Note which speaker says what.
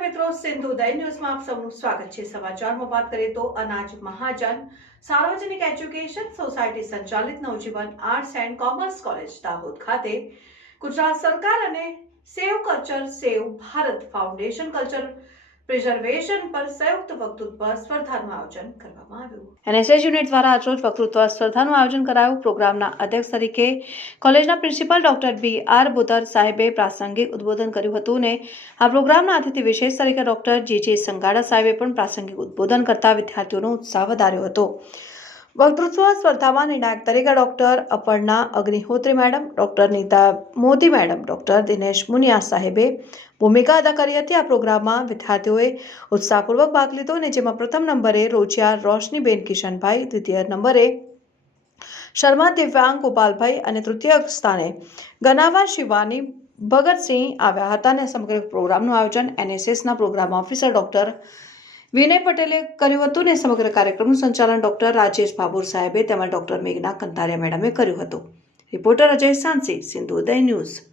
Speaker 1: મિત્રો, સિંધુ ઉદય ન્યૂઝમાં આપ સૌનું સ્વાગત છે. સમાચારમાં વાત કરીએ તો અનાજ મહાજન, સાર્વજનિક એજ્યુકેશન સોસાયટી સંચાલિત Navjivan arts and commerce college, Dahod ખાતે ગુજરાત સરકાર અને save culture save Bharat foundation culture preservation પર સંયુક્ત વક્તૃત્વ સ્પર્ધાનું આયોજન કરવામાં આવ્યું. એનએસએસ યુનિટ દ્વારા આજરોજ વક્તૃત્વ સ્પર્ધાનું આયોજન કરાયું. પ્રોગ્રામના અધ્યક્ષ તરીકે કોલેજના principal doctor B R Budhar સાહેબે પ્રાસંગિક ઉદ્બોધન કર્યું હતું ને આ પ્રોગ્રામના અતિથિ વિશેષ તરીકે ડોક્ટર જે જે સંગાડા સાહેબે પણ પ્રાસંગિક ઉદ્બોધન કરતા વિદ્યાર્થીઓનો ઉત્સાહ વધાર્યો હતો. વક્તૃત્વ, સ્પર્ધામાં નિર્ણાયક તરીકે doctor Aparna Agnihotri madam, doctor Nita Modi madam, doctor Dinesh Muniya સાહેબે ભૂમિકા અદા કરી હતી. આ પ્રોગ્રામમાં વિદ્યાર્થીઓએ ઉત્સાહપૂર્વક ભાગ લીધો અને જેમાં પ્રથમ નંબરે રોજિયા રોશનીબેન કિશનભાઈ, દ્વિતીય નંબરે શર્મા દિવ્યાંગ ગોપાલભાઈ અને તૃતીય સ્થાને ગનાવા શિવાની ભગતસિંહ આવ્યા હતા અને સમગ્ર પ્રોગ્રામનું આયોજન એનએસએસના પ્રોગ્રામ ઓફિસર ડોક્ટર વિનય પટેલે કર્યું હતું ને સમગ્ર કાર્યક્રમનું સંચાલન ડોક્ટર રાજેશ ભાભોર સાહેબે તેમજ ડોક્ટર મેઘના કંતારિયા મેડમે કર્યું હતું. Reporter Ajay Sansi, Sindhu Uday news.